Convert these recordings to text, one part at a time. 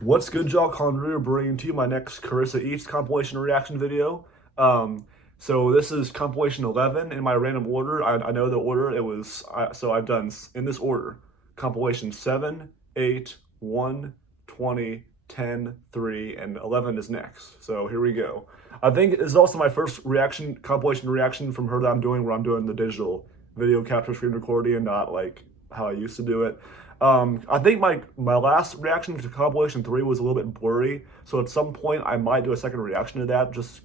What's good, y'all? Conrad bringing to you my next KarissaEats compilation reaction video. So this is compilation 11 in my random order. I know the order. So I've done in this order: compilation 7, 8, 1, 20, 10, 3, and 11 is next. So here we go. I think it's also my first compilation reaction from her that I'm doing, where I'm doing the digital video capture screen recording and not like how I used to do it. I think my last reaction to compilation 3 was a little bit blurry, so at some point I might do a second reaction to that, just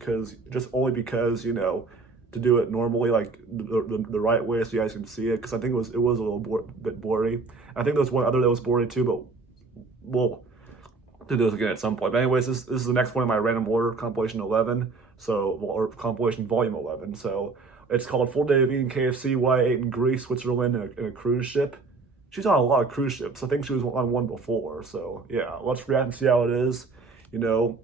only because, you know, to do it normally, like the right way, so you guys can see it, because I think it was a little bit blurry. I think there was one other that was blurry too, but we'll do those again at some point. But anyways, this is the next one in my random order, compilation 11, or compilation volume 11. So it's called 4 Day of Eating KFC, Why I Ate in Greece, Switzerland, in a cruise ship. She's on a lot of cruise ships. I think she was on one before. So yeah, let's react and see how it is. You know,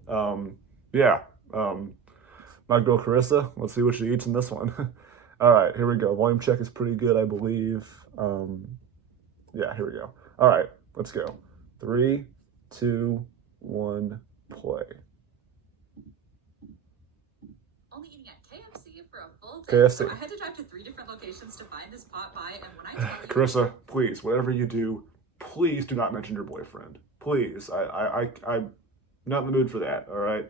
yeah. My girl Karissa. Let's see what she eats in this one. All right, here we go. Volume check is pretty good, I believe. Yeah, here we go. All right, let's go. 3, 2, 1, play. Only eating at KFC for a full day. KFC. So I had to drive to 3 different locations to find this pot pie, and when I tell you, Karissa, please, whatever you do, please do not mention your boyfriend. Please, I'm not in the mood for that. All right.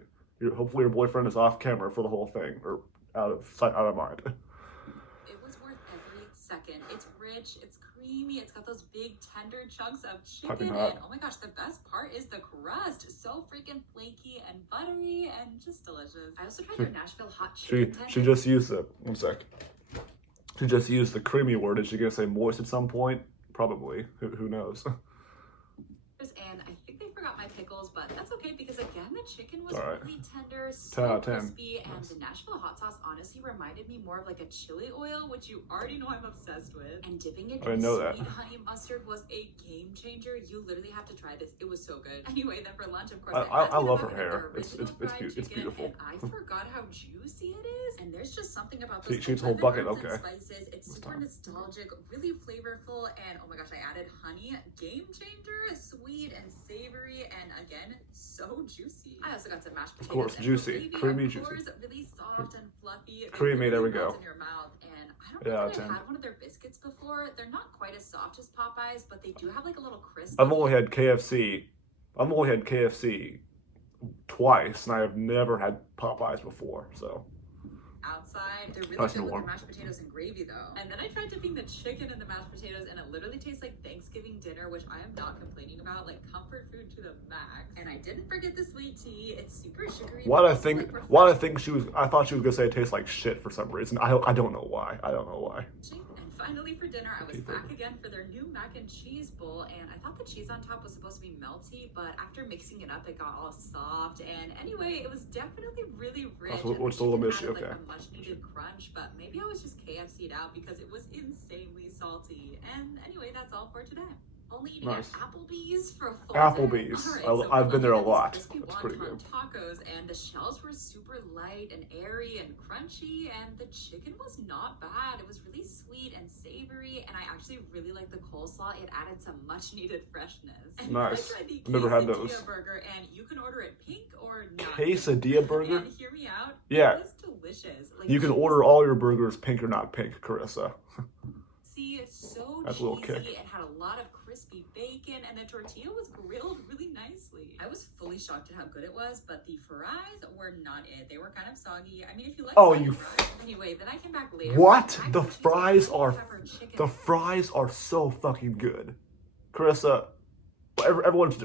Hopefully your boyfriend is off camera for the whole thing, or out of sight, out of mind. it was worth every second. It's rich, it's creamy, it's got those big tender chunks of chicken, and oh my gosh, the best part is the crust. So freaking flaky and buttery and just delicious. I also tried their Nashville hot chicken. She just used the one sec. She just used the creamy word. Is she gonna say moist at some point? Probably. Who knows? And I think they forgot my pickles, but that's okay because again, the chicken was right. really tender, 10 so out of 10. crispy, and the Nashville hot sauce honestly reminded me more of like a chili oil, which you already know I'm obsessed with. And dipping it in sweet honey mustard was a game changer. You literally have to try this. It was so good. Anyway, then for lunch, of course, I love her hair. It's beautiful. And I forgot how juicy it is. And there's just something about those she eats a whole bucket. Okay. Spices. It's super nostalgic, really flavorful, and oh my gosh, I added honey. Game changer, sweet and savory, and again, so juicy. I also got some mashed potatoes. Of course, juicy, creamy, juicy. Really soft and fluffy. Creamy. There we go. In your mouth, and I don't know if I've had one of their biscuits before. They're not quite as soft as Popeyes, but they do have like a little crisp. I've only had KFC twice, and I have never had Popeyes before. So. Outside, they're really good with their mashed potatoes and gravy though. And then I tried dipping the chicken in the mashed potatoes, and it literally tastes like Thanksgiving dinner, which I am not complaining about, like comfort food to the max. And I didn't forget the sweet tea. It's super sugary. I thought she was gonna say it tastes like shit for some reason. I don't know why. And finally for dinner, I was back again for their new mac and cheese bowl, and I thought the cheese on top was supposed to be melty, but after mixing it up, it got all soft. And anyway, it was definitely really rich. What's the little issue? Okay. Like a much needed crunch, but maybe I was just KFC'd out because it was insanely salty. And anyway, that's all for today. Only eating at APPLEBEE'S for a full APPLEBEE'S. Right, so I've been there a lot. That's pretty good. Tacos, and the shells were super light and airy and crunchy, and the chicken was not bad. It was really sweet and savory, and I actually really liked the coleslaw. It added some much needed freshness. And nice. I tried the Never had those. burger, and you can order it pink or not. Quesadilla burger? And hear me out. Yeah. It was delicious. Like, you can order all your burgers pink or not pink, Karissa. So that's cheesy. A little kick. It had a lot of crispy bacon, and the tortilla was grilled really nicely. I was fully shocked at how good it was, but the fries were not it. They were kind of soggy. I mean, if you like fries. Anyway, then I came back later. What? The fries are so fucking good. Karissa,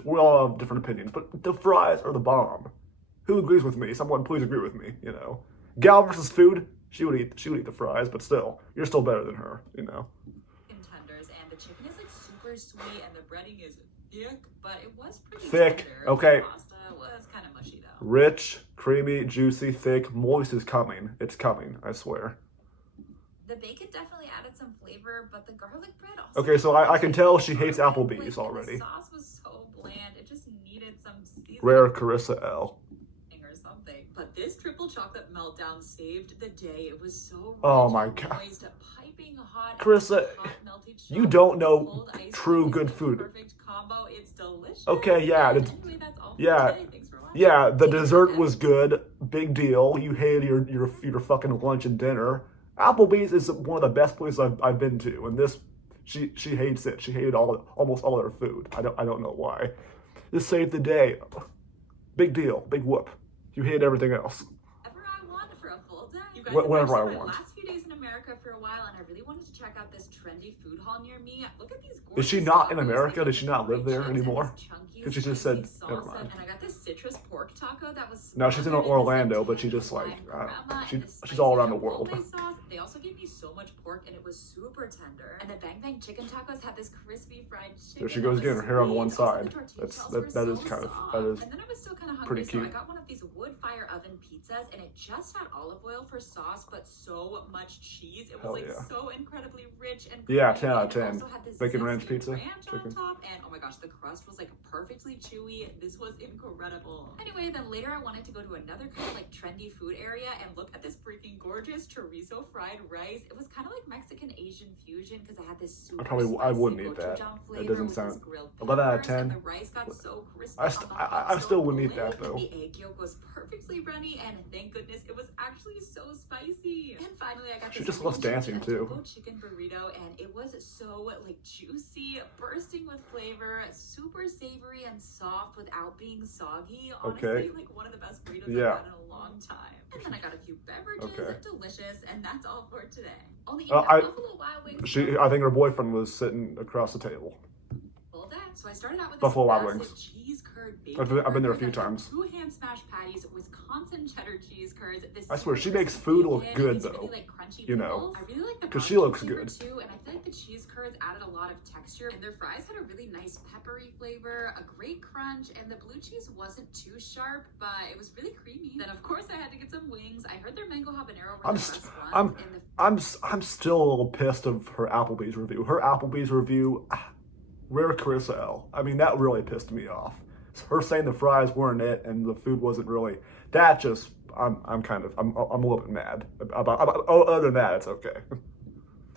we all have different opinions, but the fries are the bomb. Who agrees with me? Someone please agree with me, you know. Gal versus food, she would eat the fries, but still, you're still better than her, you know. Tenders, and the chicken is like super sweet, and the breading is thick, but it was pretty thick. Tender. Okay. The pasta was kind of mushy though. Rich, creamy, juicy, thick, moist is coming. It's coming, I swear. The bacon definitely added some flavor, but the garlic bread also. Okay, so I can tell she hates APPLEBEE'S already. The sauce was so bland; it just needed some seasoning. Rare Karissa L. Or something. But this triple chocolate meltdown saved the day. It was so rich. Oh my god. Piping hot. Karissa, you don't know true good food. Perfect combo. It's delicious. Okay, yeah. Anyway, that's all Yeah, Okay, thanks for watching. yeah. The dessert was good. Big deal. You hated your fucking lunch and dinner. Applebee's is one of the best places I've been to, and this she hates it. She hated almost all their food. I don't know why. This saved the day. Big deal. Big whoop. You hated everything else. Whenever I want for a full day. You guys, Whenever I my want. last few days in America for a while, and I really wanted to check out this trendy food hall near me. Look at these Is gorgeous she not in tacos. America? They Did she not live there chips and anymore? this chunky, Because she just said, spicy never salsa. mind. And I got this citrus pork taco that was No, she's in smothered Orlando, this, but she just lime like crema and this she's all around the spicy world. chipotle sauce. They also gave me so much pork, and it was super tender. And the Bang Bang chicken tacos had this crispy fried chicken. There she goes again, her hair on one side. That is And then I was still kind of hungry, pretty cute. so I got one of these wood fire oven pizzas, and it just had olive oil for sauce, but so much cheese. It was Hell like yeah. so incredibly rich and Yeah, creamy, 10 out of and it 10. also had this Bacon ranch zesty pizza, ranch on chicken. top, and oh my gosh, the crust was like perfectly chewy. This was incredible. Anyway, then later I wanted to go to another kind of like trendy food area and look at this freaking gorgeous chorizo fried rice. It was kind of like Mexican Asian fusion because I had this super I wouldn't eat that. It doesn't sound. 11 out of 10. The rice got so crispy. I still wouldn't eat that though. The egg yolk was perfectly runny, and thank goodness it was actually so spicy. And finally, I got She this just loves dancing too. chicken burrito, and it was so like juicy, bursting with flavor, super savory and soft without being soggy. Honestly, Okay. like one of the best burritos Yeah. I've had in a long time. And then I got a few beverages, Okay. delicious, and that's all for today. Only eating I- at Buffalo Wild Wings. I think her boyfriend was sitting across the table. Full day. So I started out with Buffalo this Wild massive Wings. cheese curd I've been there a few times. 2 hand smashed patties, Wisconsin cheddar cheese curds. This I swear, she super makes crispy food look bacon, good, these though. really, like, crunchy You know. pickles. I really like the 'Cause she barbecue looks flavor, good. too, and I feel like the cheese curds added a lot of texture. And their fries had a really nice peppery flavor, a great crunch, and the blue cheese wasn't too sharp, but it was really creamy. Then of course I had to get some wings. I heard their mango habanero were the best ones. and the I'm still a little pissed of her Applebee's review. Her Applebee's review, rare Carissa L. I mean, that really pissed me off. Her saying the fries weren't it and the food wasn't really. That just, I'm a little bit mad about. Other than that, it's okay.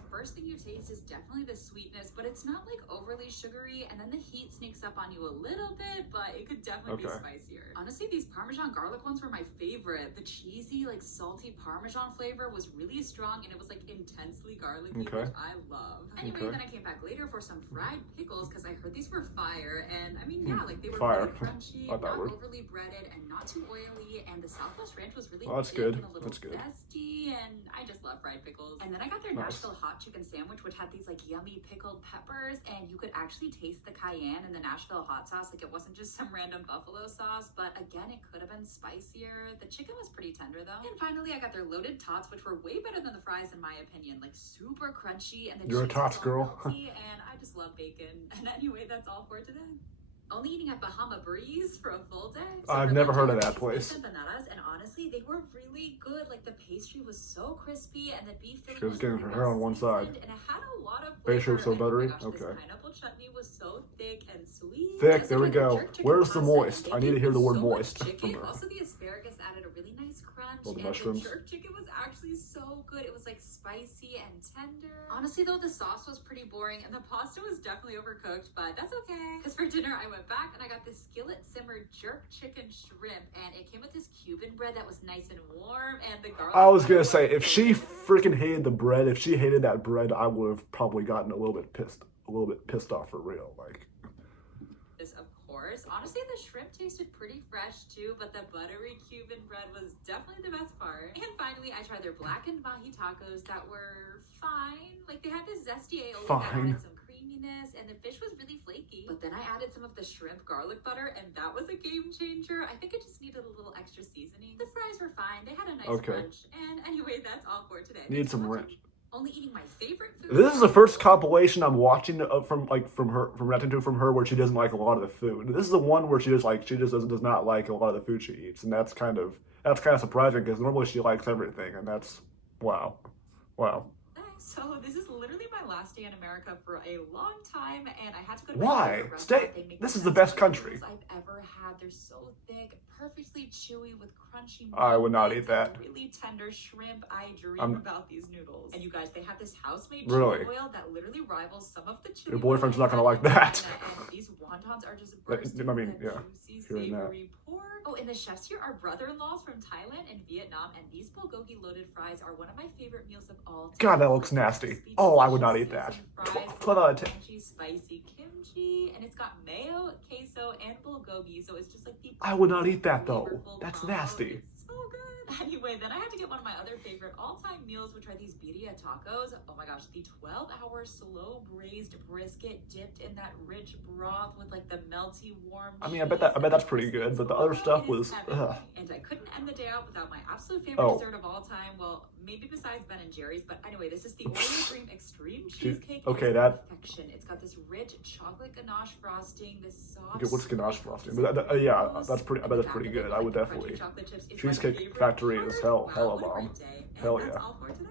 first thing you taste is definitely the sweetness, but it's not like overly sugary, and then the heat sneaks up on you a little bit, but it could definitely be Okay. spicier. Honestly, these Parmesan garlic ones were my favorite. The cheesy, like salty Parmesan flavor was really strong, and it was like intensely garlicky, Okay. which I love. Anyway, Okay. then I came back later for some fried pickles because I heard these were fire, and I mean, yeah, like they were Fire. really crunchy, Like that not word. overly breaded, and not too oily, and the Southwest Ranch was really Oh, that's thick good. and a little That's good. zesty, and I just love fried pickles. And then I got their Nice. Nashville hot chicken sandwich, which had these like yummy pickled peppers, and you could actually taste the cayenne in the Nashville hot sauce. Like it wasn't just some random buffalo sauce, but again, it could have been spicier. The chicken was pretty tender though. And finally, I got their loaded tots, which were way better than the fries in my opinion. Like super crunchy, and the You're a cheese tots was all girl. melty, and I just love bacon. And anyway, that's all for today. Only eating at Bahama Breeze for a full day. I've for never lunch, heard I of got that these place. empanadas, and honestly, they were really good. Like the pastry was so crispy, and the beef filling She was getting her really hair on well one side. seasoned, and it had a lot of Pastry flavor, was so and buttery? Oh my gosh, Okay. This pineapple chutney was so thick and sweet. Thick, As there for we the go. jerk chicken Where's the pasta, moist? they I need to gave hear me the word so much moist from chicken. her. Also, the asparagus added a really nice crunch, Well, the and mushrooms. the jerk chicken was actually so good. It was like spicy and tender. Honestly, though, the sauce was pretty boring, and the pasta was definitely overcooked, but that's okay. Because for dinner, I went back and I got this skillet simmered jerk chicken shrimp, and it came with this Cuban bread that was nice and warm, and the garlic. I was butter gonna say, if so she good. freaking hated the bread, if she hated that bread, I would have probably gotten a little bit pissed off for real. Like, This, of course. Honestly, the shrimp tasted pretty fresh too, but the buttery Cuban bread was definitely the best part. And finally, I tried their blackened mahi tacos that were fine. Like they had this zesty aioli that Fine. added some creaminess, and the fish was really flaky. But then I added some of the shrimp garlic butter, and that was a game changer. I think it just needed a little extra seasoning. The fries were fine. They had a nice Okay. crunch. And anyway, that's all for today. need Thanks for some watching. ranch. Only eating my favorite food. This is the first compilation I'm watching from her where she doesn't like a lot of the food. This is the one where she just does not like a lot of the food she eats, and that's kind of surprising because normally she likes everything, and that's wow. Thanks. So this is literally my last day in America for a long time, and I had to go to Why? Stay. This is the best country I've ever had. They're so thick, perfectly chewy with crunchy. I would not eat that. Really tender shrimp. I dream about these noodles. And you guys, they have this house-made really chili oil that literally rivals some of the chili. Your boyfriend's not gonna like that. And these wontons are just bursting. I mean, yeah. Juicy, savory pork. Oh, and the chefs here are brother-in-laws from Thailand and Vietnam, and these bulgogi loaded fries are one of my favorite meals of all time. God, that looks nasty. Oh, I would not eat that. 12 out of 10. Spicy kimchi, and it's got mayo, queso, and bulgogi, so it's just like the I would not eat that though. That's nasty. It's so good. Anyway, then I had to get one of my other favorite all-time meals, which are these birria tacos. Oh my gosh, the 12-hour slow braised brisket dipped in that rich broth with like the melty warm I mean, I bet that's pretty good, but the other stuff was And I couldn't end the day out without my absolute favorite dessert of all time. Well, maybe besides Ben and Jerry's, but anyway, this is the Oreo Dream Extreme Cheesecake. Okay, that perfection. It's got this rich chocolate ganache frosting, this soft. Okay, what's ganache frosting? But yeah, that's pretty. I bet that's pretty good. I would definitely. Cheesecake Factory is hella bomb. Hell yeah. That's all for today.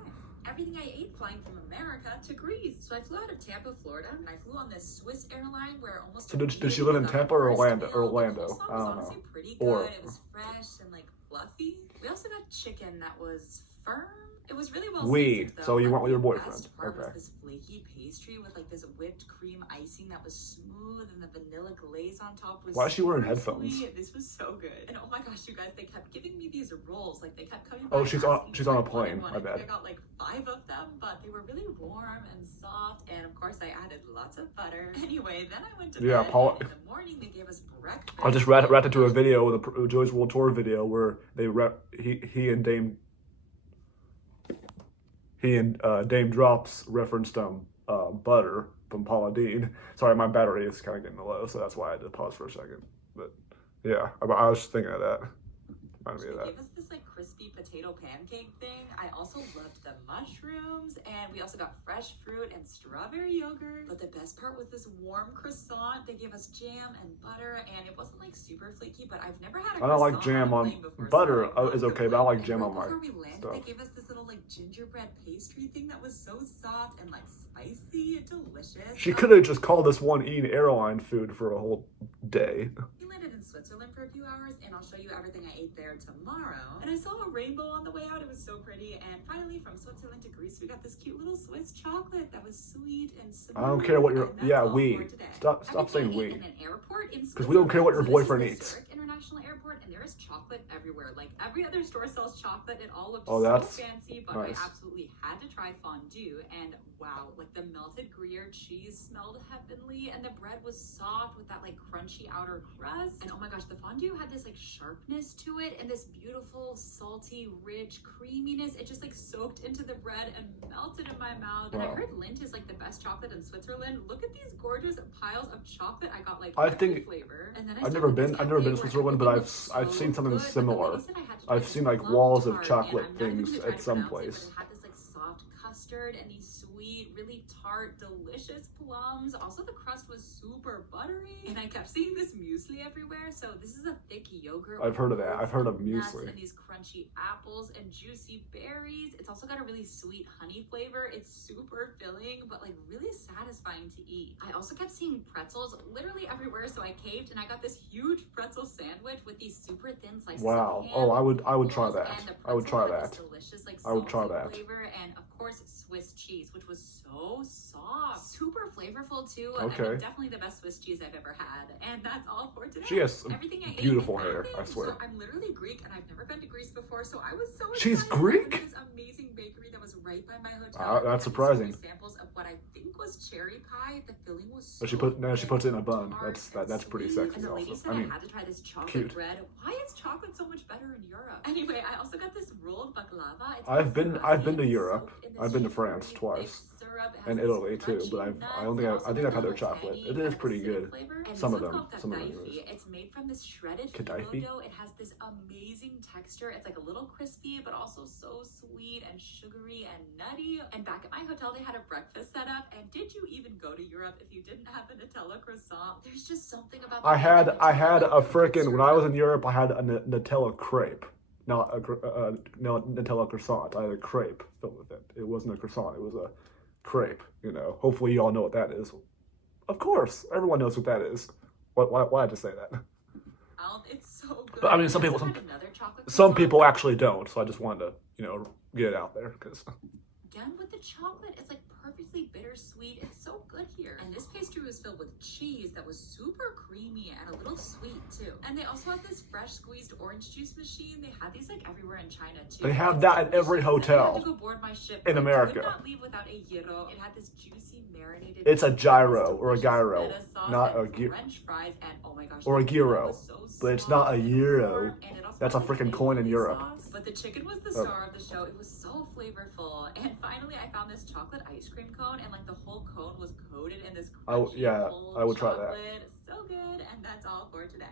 Everything I ate flying from America to Greece. So I flew out of Tampa, Florida, and I flew on this Swiss airline where almost. So did she live in Tampa or Orlando? Orlando. I don't know. Pretty good. It was fresh and like fluffy. We also got chicken that was firm. It was really well seasoned, though. So you went with your boyfriend. The best part was this flaky pastry with like this whipped cream icing that was smooth, and the vanilla glaze on top was. Why is she wearing headphones? This was so good. And oh my gosh, you guys, they kept giving me these rolls. Like they kept coming. Oh, she's on a plane. I bet. I got like 5 of them, but they were really warm and soft. And of course, I added lots of butter. Anyway, then I went to bed. Paul. In the morning, they gave us breakfast. I just reacted to a video, the Joey's World Tour video, where he and Dame Drops referenced butter from Paula Deen. Sorry, my battery is kind of getting low, so that's why I had to pause for a second. But yeah, I was thinking of that. Reminded me of that. Give us this like crispy potato pancake thing. I also loved the mushrooms, and we also got fresh fruit and strawberry yogurt. But the best part was this warm croissant. They gave us jam and butter, and it wasn't like super flaky, but I've never had a I don't like jam on butter. Is okay, but I like jam on my stuff. They gave us this little like gingerbread pastry thing that was so soft and like spicy and delicious. She could have just called this one eating airline food for a whole day. We landed in Switzerland for a few hours, and I'll show you everything I ate there tomorrow. And I saw a rainbow on the way out. It was so pretty. And finally, from Switzerland to Greece, we got this cute little Swiss chocolate that was sweet and smooth. I don't care what your stop saying we. In an airport in because we don't care what your boyfriend eats. International airport, and there is chocolate everywhere. Like every other store sells chocolate. It all looked that's so fancy, but nice. I absolutely had to try fondue. And wow, like the melted Gruyere cheese smelled heavenly, and the bread was soft with that like crunchy outer crust. And oh my gosh, the fondue had this like sharpness to it, and this beautiful salty rich creaminess. It just like soaked into the bread and melted in my mouth. And I heard Lindt is like the best chocolate in Switzerland. Look at these gorgeous piles of chocolate. I got like every flavor. And then I've never been to Switzerland, but I've seen something similar. I've seen like walls of chocolate things at some place. It had this like soft custard and these sweet, really tart, delicious plums. Also, the crust was super buttery, and I kept seeing this muesli everywhere. So this is a thick yogurt. I've heard of that. I've heard of muesli. And these crunchy apples and juicy berries. It's also got a really sweet honey flavor. It's super filling, but like really satisfying to eat. I also kept seeing pretzels literally everywhere, so I caved and I got this huge pretzel sandwich with these super thin slices of ham. Oh, I would try that. I would try that. Delicious, like, I would try that. Flavor, and of course Swiss cheese, which was so soft, super flavorful too. Okay. I mean, definitely the best Swiss cheese I've ever had. And that's all for today. She has beautiful hair, I swear. So I'm literally Greek, and I've never been to Greece before, so I was so excited. She's Greek? This amazing bakery that was right by my hotel. That's surprising. Samples of what I think was cherry pie. The filling was so But she puts it in a bun. That's pretty sexy. And the lady also. said I had to try this chocolate bread. Why is chocolate so much better in Europe? Anyway, I also got this rolled baklava. I've been to Europe. I've been to France twice. And Italy too, but I think I've had their chocolate. It is pretty good. Some of them. It's made from this shredded Kadaifi? dough. It has this amazing texture. It's like a little crispy, but also so sweet and sugary and nutty. And back at my hotel, they had a breakfast set up. And did you even go to Europe if you didn't have a Nutella croissant? There's just something about. I had a frickin' when I was in Europe. I had a Nutella crepe. not a no Nutella croissant. I had a crepe filled with it. It wasn't a croissant. It was a crepe. You know. Hopefully, you all know what that is. Of course, everyone knows what that is. Why did I just say that? It's so good. But I mean, some people actually don't. So I just wanted to, get it out there because. Again, with the chocolate, it's like perfectly bittersweet. It's so good here. And this pastry was filled with cheese that was super creamy and a little sweet too. And they also have this fresh squeezed orange juice machine. They have these like everywhere in China too. They have that at every hotel I had to go board my ship, in America. I could not leave without a gyro. It had this juicy marinated. It's a gyro or a gyro, not a gyro. French fries and oh my gosh. Or a gyro, but it's not a euro. That's a freaking coin in Europe. But the chicken was the star of the show. It was so flavorful. And finally, I found this chocolate ice cream cone, and like the whole cone was coated in this crunchy, I would try that. So good, and that's all for today.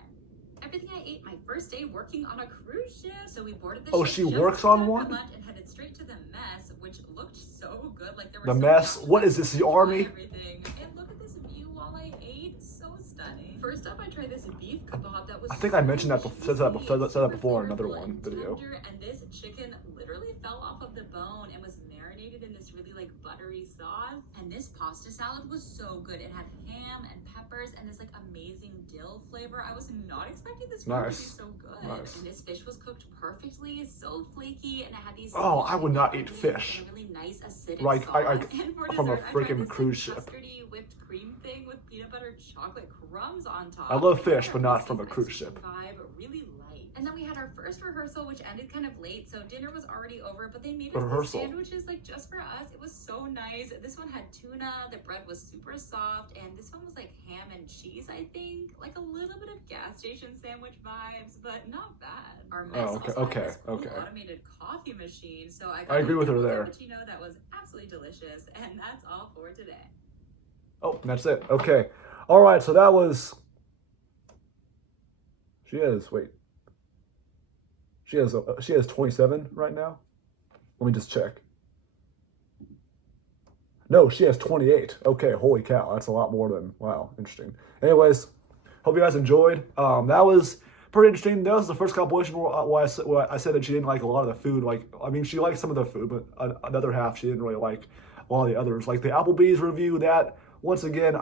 Everything I ate my first day working on a cruise ship. So we boarded the ship. Oh, she works on one? Lunch and headed straight to the mess, which looked so good. Like there were the mess. What is this? The army? Everything. And look at this view while I ate. So stunning. First up, I tried this beef kebab that was. I think I mentioned that. Said that before in another one video. And this chicken literally fell off of the bone and was marinated in this really like buttery sauce. And this pasta salad was so good. It had ham and peppers and this like amazing dill flavor. I was not expecting this food to be so good. Nice. And this fish was cooked perfectly, so flaky, and it had these. Oh, I would not eat fish. Really nice acidic like sauce. from a freaking cruise ship. Custardy whipped cream thing with peanut butter chocolate crumbs on top. I love fish, but not from a cruise ship. Vibe, really light. And then we had our first rehearsal, which ended kind of late, so dinner was already over. But they made us these sandwiches like just for us. It was so nice. This one had tuna. The bread was super soft, and this one was like ham and cheese. I think like a little bit of gas station sandwich vibes, but not bad. Our mess also had this cool automated coffee machine, so I agree with her there. That was absolutely delicious, and that's all for today. Oh, that's it. Okay. All right. So that was. She has 27 right now. Let me just check. No, she has 28. Okay, holy cow, that's a lot more than, wow, interesting. Anyways, hope you guys enjoyed. That was pretty interesting. That was the first compilation where I said that she didn't like a lot of the food. Like, I mean, she liked some of the food, but another half she didn't really like a lot of the others. Like the APPLEBEE'S review, that, once again,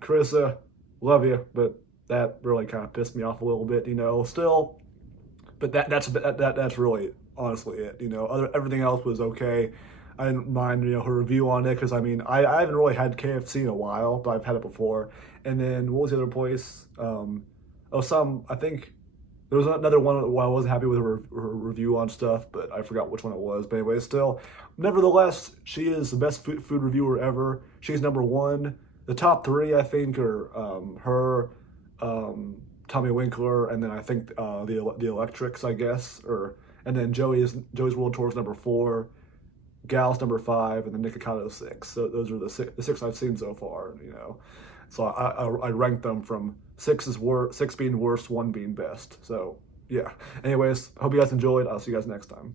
Karissa, love you, but that really kind of pissed me off a little bit, still. But that's really honestly it, everything else was okay. I didn't mind, her review on it, because I mean, I haven't really had KFC in a while, but I've had it before. And then what was the other place? I think there was another one where I wasn't happy with her review on stuff, but I forgot which one it was. But anyway, still, nevertheless, she is the best food reviewer ever. She's number one. The top three, I think, are her, Tommy Winkler, and then I think the Electrics, I guess, and then Joey's World Tour is number 4, Gal's number 5, and then Nikocato's 6. So those are the six I've seen so far, So I ranked them from 6 being worst, 1 being best. So yeah. Anyways, hope you guys enjoyed. I'll see you guys next time.